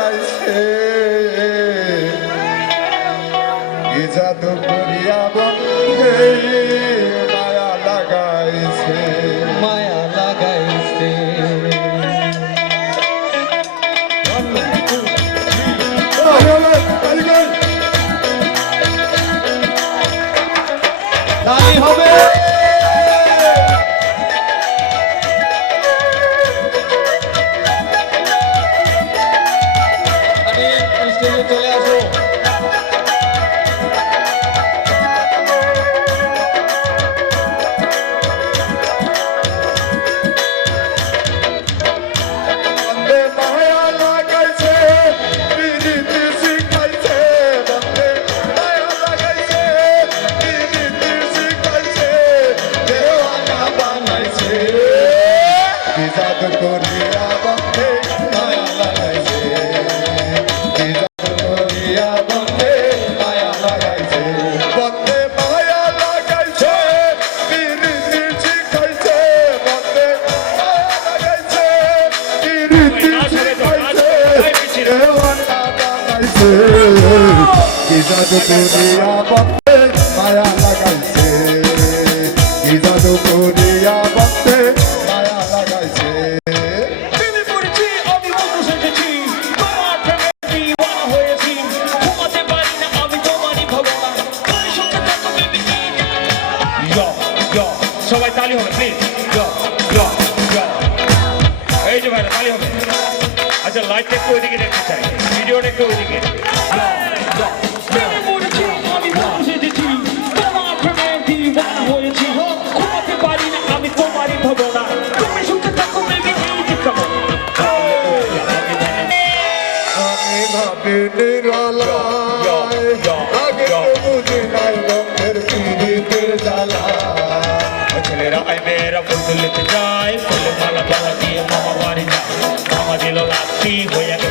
বানাইছে কি জাদু করিয়া বন্ধে মায়া লাগাইছে মায়া লাগাইছে তাই হবে স্টেজে চলে আসো বন্ধে মায়া লাগাইছে বিনীতি শিখাইছে বন্ধে মায়া লাগাইছে বিনীতি শিখাইছে দেওয়ানা বানাইছে কি জাদু করিয়া বন্ধে মায়া লাগাইছে কি জাদু করিয়া বন্ধে মায়া লাগাইছে বন্ধে মায়া লাগাইছে বিনীতি শিখাইছে বন্ধে মায়া লাগাইছে বিনীতি শিখাইছে দেওয়ানা বানাইছে কি জাদু করিয়া বন্ধে মায়া লাগাইছে কি জাদু করিয়া বন্ধে মায়া লাগাইছে প্রেমে পড়েছি আমি বন্ধু সেজেছি তোমার প্রেমে দিওয়ানা হয়েছি ঘুমাতে পারি না আমি তোমারই ভাবনা তোমার সঙ্গে থাকো বেবি সবাই তালি হবে প্লিজ এই যে ভাইরা তালি হবে আচ্ছা লাইটটা একটু ওইদিকে দেখতে চাই ভিডিওটা একটু ওইদিকে প্রেমে পড়েছি আমি বন্ধু সেজেছি তোমার প্রেমে দিওয়ানা হয়েছি ঘুমাতে পারি না আমি তোমারই ভাবনা তুমি সঙ্গে থাকো বেবি আমি ভাবি নিরালায় আগে তো বুঝি নাই রঙের পিড়িতের জ্বালা ছেলেরা আই মেয়েরা ফুল তুলতে যায় ফুল মালা পালা দিয়ে মামা বাড়ি যায় মামা দিল লাত্তি হয়ে গেল